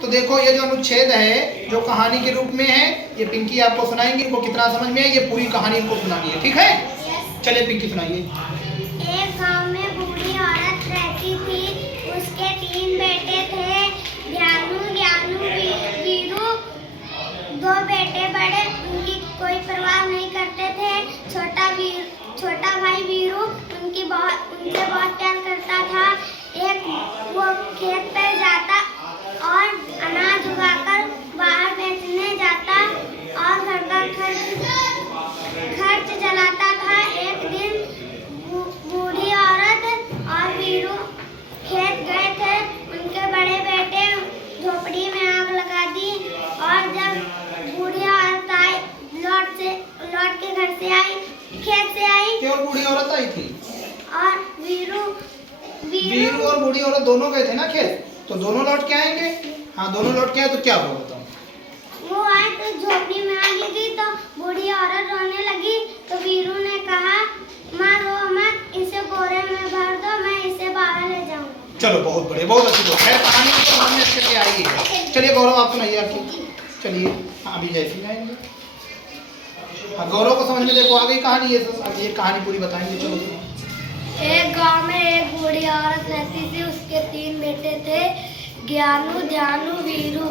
तो देखो ये जो अनुच्छेद है जो कहानी के रूप में है, ये पिंकी आपको सुनाएंगी। इनको कितना समझ में है ये पूरी कहानी इनको सुनानी है, ठीक है? चलिए पिंकी सुनाइए। एक गांव में बूढ़ी औरत रहती थी। उसके 3 बेटे थे, ध्यानु, ज्ञानू, वीरू। 2 बेटे बड़े, उनकी कोई परवाह नहीं करते थे। छोटा भाई वीरू उनसे बहुत प्यार करता था। एक वो खेत पर जाता और अनाज उगाकर बाहर बेचने जाता और घर का खर्च चलाता था। एक दिन बूढ़ी औरत और वीरू खेत गए थे। उनके बड़े बेटे झोपड़ी में आग लगा दी और जब बूढ़ी औरत आई, लौट के घर से आई, खेत से आई, केवल बूढ़ी औरत आई थी और वीरू और बूढ़ी औरत दोनों गए थे ना खेत, तो दोनों लौट के आएंगे। हाँ, दोनों लौट के आए तो क्या हुआ बताओ? वो आए तो झोपड़ी में आग लगी तो बूढ़ी औरत रोने लगी। तो वीरू ने कहा, माँ रो मत, इसे बोरे में भर दो, मैं इसे बाहर ले जाऊंगा। चलो बहुत बढ़िया, बहुत अच्छी बात है। कहानी तो समझ में अच्छे से आई है। चलिए गौरव आप सुनाइए आपकी। चलिए अभी जैसी जाएंगे। हाँ, गौरव को समझ में देखो आ गई कहानी। ये कहानी पूरी बताएंगे। चलो सुनो। एक गांव में एक बूढ़ी औरत रहती थी। उसके 3 बेटे थे, ज्ञानू, ध्यानु, वीरू।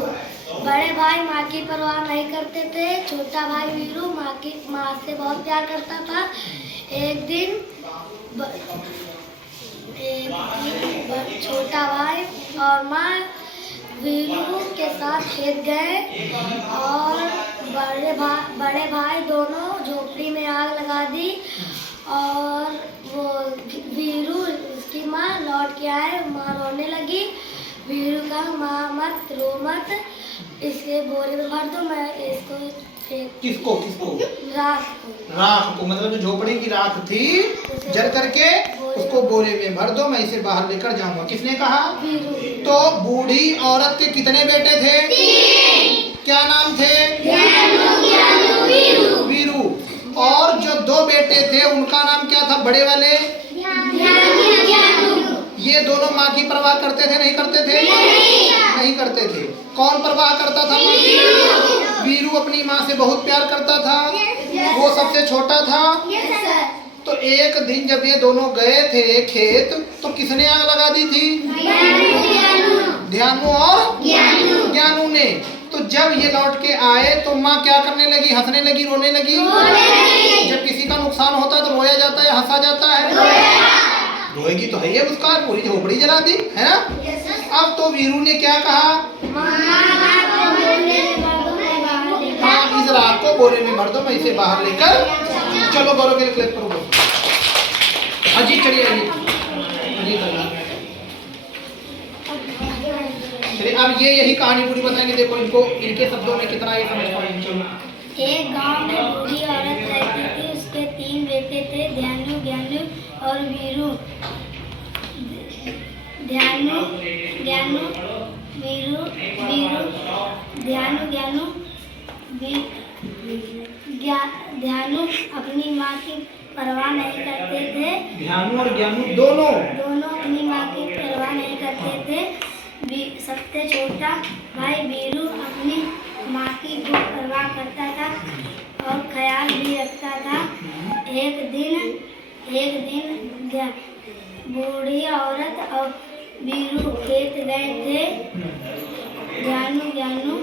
बड़े भाई माँ की परवाह नहीं करते थे। छोटा भाई वीरू माँ से बहुत प्यार करता था। एक दिन छोटा भाई और माँ वीरू के साथ खेत गए और बड़े भाई दोनों झोपड़ी में आग लगा दी और वो वीरू उसकी माँ लौट के आए। माँ रोने लगी। वीरू का, माँ मत रो मत, इसे बोरे में भर दो, मैं इसको किसको राख को मतलब जो झोपड़ी की राख थी जल करके उसको बोरे में भर दो, मैं इसे बाहर लेकर जाऊंगा। किसने कहा? वीरू। तो बूढ़ी औरत के कितने बेटे थे? 3। क्या नाम थे? वीरू। और जो 2 बेटे थे उनका नाम क्या था? बड़े वाले ये दोनों माँ की परवाह करते थे नहीं करते थे? नहीं करते थे। कौन परवाह करता था? वीरू अपनी माँ से बहुत प्यार करता था। वो सबसे छोटा था। तो एक दिन जब ये दोनों गए थे खेत तो किसने आग लगा दी थी? ध्यानु और ज्ञानू ने। तो जब ये लौट के आए तो माँ क्या करने लगी? हंसने लगी, रोने लगी? जब किसी का नुकसान होता है तो रोया जाता है, हंसा जाता है? रोएगी तो है ये, उसका पूरी झोपड़ी जला दी है ना। अब तो वीरू ने क्या कहा? हाँ, इस राख को बोरे में भर दो, मैं इसे बाहर लेकर। चलो गौरव के लिए क्लिक करो। अजी चलिए चलिए अब ये यही कहानी पूरी बताएंगे। देखो इनको इनके शब्दों में कितना ये समझ पाएंगे। चलो। एक गांव में बूढ़ी औरत रहती थी। उसके 3 बेटे थे, ध्यानु, ज्ञानू और वीरू। ध्यानु, वीरू, ध्यानु अपनी माँ की परवाह नहीं करते थे। ध्यानु और ज्ञानू दोनों अपनी माँ की परवाह नहीं करते थे। सबसे छोटा भाई वीरू अपनी माँ की खूब परवाह करता था और ख्याल भी रखता था। एक दिन बूढ़ी औरत और वीरू खेत गए थे। ज्ञानू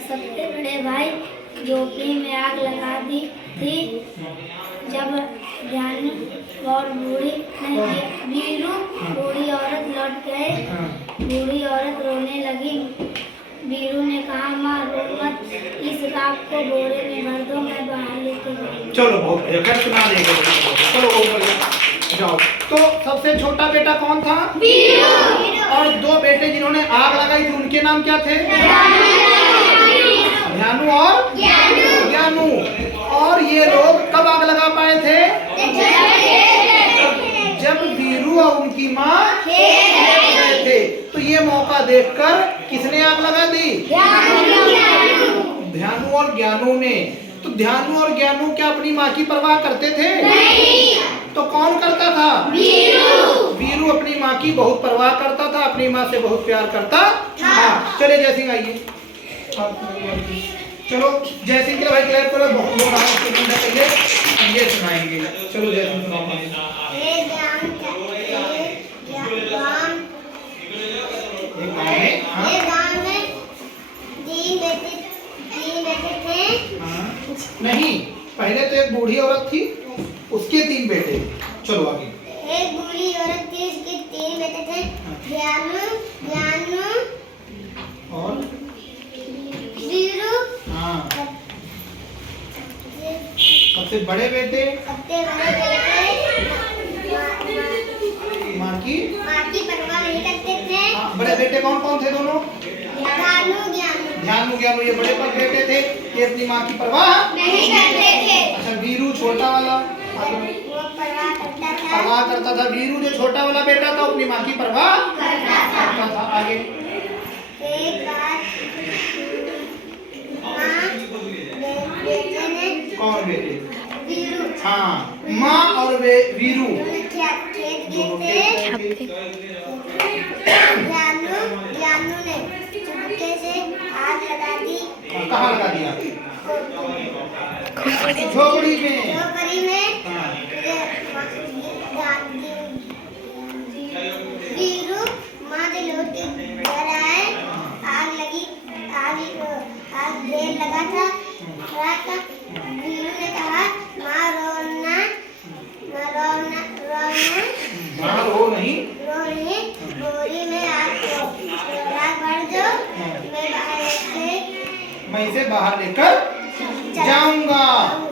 सबसे बड़े भाई झोपड़ी में आग लगा दी थी। जब ज्ञानू और वीरू बूढ़ी औरत लौट गए, बूढ़ी औरत रोने लगी। वीरू ने कहा, माँ रो मत, इस राख को बोरे में भर दो, मैं बाहर लेके जाऊंगा। चलो बहुत बढ़िया, सुना देंगे। चलो बहुत बढ़िया, जाओ। तो सबसे छोटा बेटा कौन था? वीरू। और 2 बेटे जिन्होंने आग लगाई थी उनके नाम क्या थे? ध्यानु और ज्ञानू। और ये लोग कब आग लगा पाए थे? जब वीरू और उनकी माँ गए थे। तो ये मौका देखकर किसने आग लगा दी? ध्यानु और ज्ञानू ने। तो ध्यानु और ज्ञानू क्या अपनी माँ की परवाह करते थे? नहीं। तो कौन करता था? वीरू अपनी माँ की बहुत परवाह करता था, अपनी माँ से बहुत प्यार करता था। चले जय सिंह आइए। चलो जय सिंह के भाई क्लियर करो, बहुत लोग आए उसके बंदा कहिए ये सुनाएंगे। चलो जय सिंह सुनाओ। एक गांव में तीन बेटे थे। नहीं, पहले तो एक बूढ़ी औरत थी, उसके 3 बेटे। चलो आगे। एक बूढ़ी औरत थी, उसके 3 बेटे थे, ज्ञानू और वीरू। हाँ, सबसे बड़े बेटे माँ की परवाह नहीं करते थे। बड़े बेटे कौन कौन थे दोनों? ज्ञानू ज्ञानू ये बड़े पर बेटे थे, ये अपनी माँ की परवाह नहीं करते थे। अच्छा, वीरू छोटा वाला वो परवाह करता था। वीरू जो छोटा वाला बेटा था अपनी माँ की परवाह करता था। आगे। एक बार बेटे ने कौन बेटे? वीरू। हाँ, माँ और वीरू खेत गए थे। ज्ञानू ने चुपके से आग लगा दी। कहाँ लगा दिया? झोपड़ी में। वीरू माँ से लौट के घर आए। आग ढेर लगा था। वीरू ने कहा माँ रोना रो नहीं, बोरी में आग भर दो। मैं इसे बाहर लेकर जाऊंगा।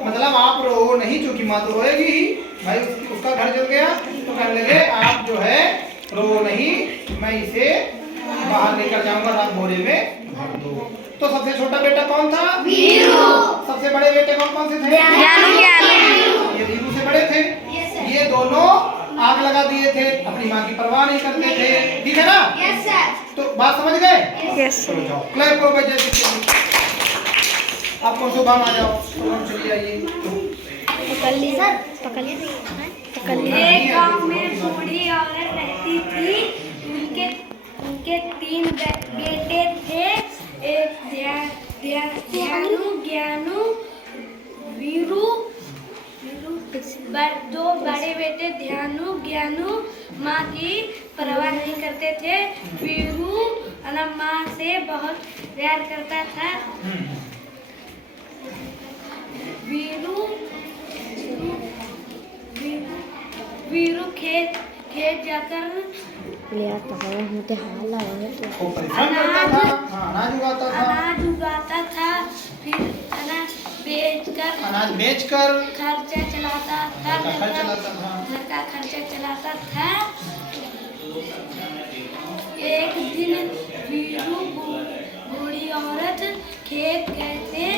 मतलब आप रो नहीं, क्योंकि माँ तो रोएगी ही भाई, उसका घर जल गया तो कहने लगे आप जो है रो नहीं, मैं इसे बाहर लेकर जाऊंगा, रात बोरे में भर दो। तो सबसे छोटा बेटा कौन था? वीरू। सबसे बड़े बेटे कौन कौन से थे? ये वीरू से बड़े थे। ये दोनों आग लगा दिए थे, अपनी माँ की परवाह नहीं करते थे। ठीक है ना? Yes sir. तो बात समझ गए? यस चलो जाओ क्लैप करो भाई। जैसे आप कौन सुबह आ जाओ, चलिए आइए। पकड़ ली। एक गांव में बूढ़ी औरत रहती थी। उनके 3 बेटे थे। एक ध्यानु, ज्ञानू, वीरू। 2 बड़े बेटे ध्यानु, ज्ञानू माँ की परवाह नहीं करते थे। वीरू माँ से बहुत प्यार करता था। वीरू खेत जाकर अनाज उगाता था। फिर अनाज बेचकर खर्चा चलाता था। घर का खर्चा चलाता था। एक दिन वीरू बूढ़ी औरत खेत गए थे।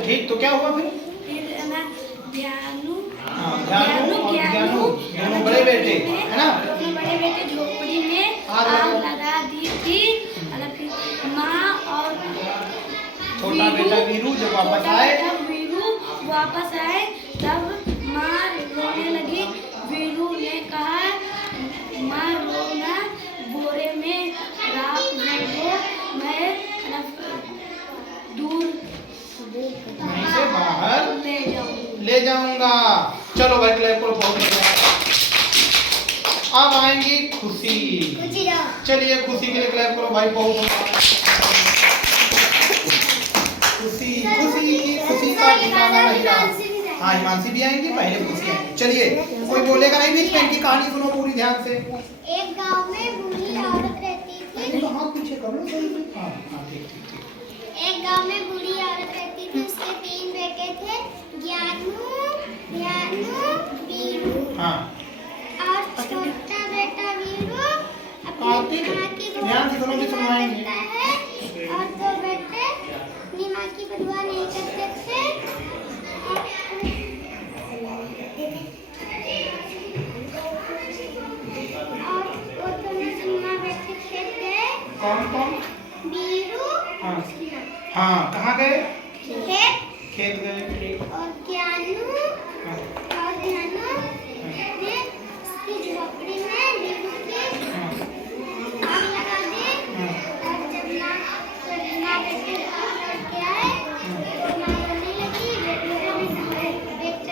ठीक, तो क्या हुआ फिर? ध्यानु बड़े बेटे है ना? बड़े बेटे झोपड़ी में आग लगा दी थी। फिर माँ और छोटा बेटा वीरू जब वापस आए तब माँ रोने लगी। वीरू ने कहा माँ रोना, बोरे में राख भर दो, मैं दूर से बाहर ले जाऊंगा। चलो भाई क्लैप करो, बहुत बढ़िया। अब आएंगी खुशी। चलिए खुशी के लिए क्लैप करो भाई, बहुत खुशी का ठिकाना नहीं रहा। हाँ, हिमांशी भी आएंगी, पहले खुशी आएंगी। चलिए कोई बोलेगा नहीं बीच में, इनकी कहानी सुनो पूरी ध्यान से। एक गांव में बूढ़ी औरत रहती थी। हाथ पीछे करो। एक गांव में बूढ़ी औरत रहती थी। उसके 3 बेटे थे, ज्ञानू, वीरू। हाँ, और छोटा बेटा वीरू अपनी माँ की ध्यान से दोनों भी सुनवाएंगे। करता है। और 2 बेटे अपनी माँ की परवाह नहीं करते थे। और वो दोनों सुनना बैठे थे। कौन? वीरू। हाँ, कहाँ गए? खेत खेत गए। और ज्ञानू ने उसकी झोपड़ी में वीरू की आग लगा दी। और जब माँ बेटे के आए तो माँ रोने लगी।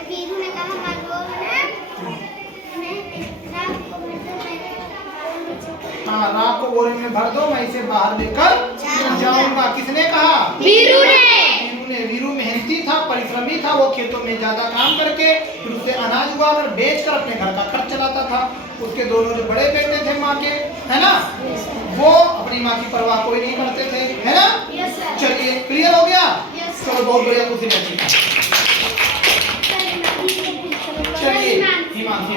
वीरू ने कहा माँ रो ना, मैं रात को भर दो, हाँ, रात को बोरे में भर दो, मैं इसे बाहर लेकर जाऊंगा। किसने कहा? वीरू ने। वीरू मेहनती था, परिश्रमी था। वो खेतों में ज्यादा काम करके फिर उससे अनाज उगा कर बेचकर अपने घर का खर्च चलाता था। उसके दोनों जो बड़े बेटे थे माँ के, है ना, वो अपनी माँ की परवाह कोई नहीं करते थे, है ना। चलिए, क्लियर हो गया। चलो, बहुत बढ़िया, कुछ नहीं। चलिए, हिमांशी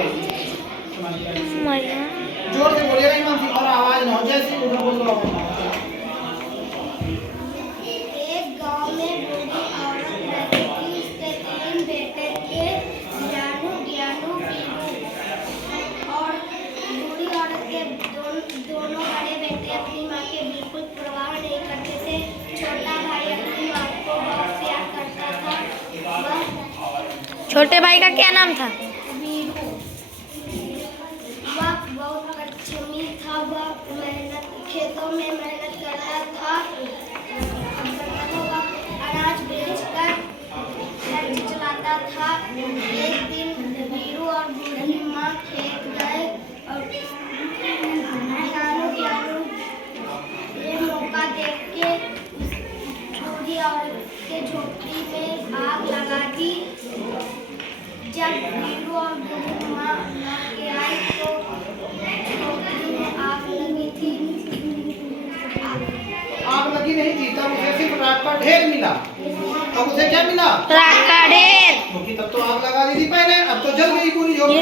जोर से बोलिएगा हिमांशी, और आवाज ना हो जैसे बोल रहा हूं। एक गांव में बूढ़ी औरत रहती थी। उसके 3 बेटे थे, ज्ञानू, वीरू। और बूढ़ी औरत के दोनों बड़े बेटे अपनी माँ के बिल्कुल परवाह नहीं करते थे। छोटा भाई अपनी माँ को बहुत प्यार करता था। छोटे भाई का क्या नाम था? वीरू। वह बहुत परिश्रमी था। वह खेतों में मेहनत करता था। वह अनाज बेचकर खर्च चलाता था। एक दिन वीरू और बूढ़ी माँ खेत गए और ज्ञानू ये मौका देख के बूढ़ी औरत के झोपड़ी में आग लगा दी। जब वीरू और बूढ़ी माँ के आए तो झोपड़ी में आग लगी थी। आग लगी नहीं थी, तब उसे सिर्फ राख का ढेर मिला। तब उसे क्या मिला? राख का ढेर। क्योंकि तब तो आग लगा दी थी पहले, अब तो जल गई पूरी झोपड़ी,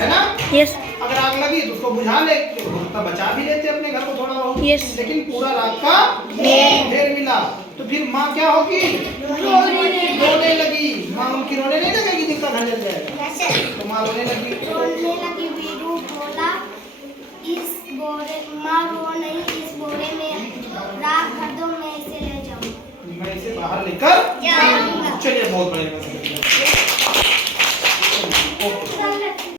है ना। यस। अगर आग लगी तो उसको बुझा ले, तो बचा भी लेते अपने घर को थोड़ा बहुत। यस। लेकिन पूरा राख का ढेर मिला। तो फिर माँ क्या होगी? रोने लगी। माँ उनकी रोने नहीं लगेगी जिनका घर जल जाएगा, तो माँ रोने लगी। वीरू बोला, इस बोरे माँ रो नहीं, इस बोरे में राख भर दो, मैं इसे ले जाऊंगा। मैं इसे बाहर लेकर जाऊंगा। चलिए, बहुत बढ़िया।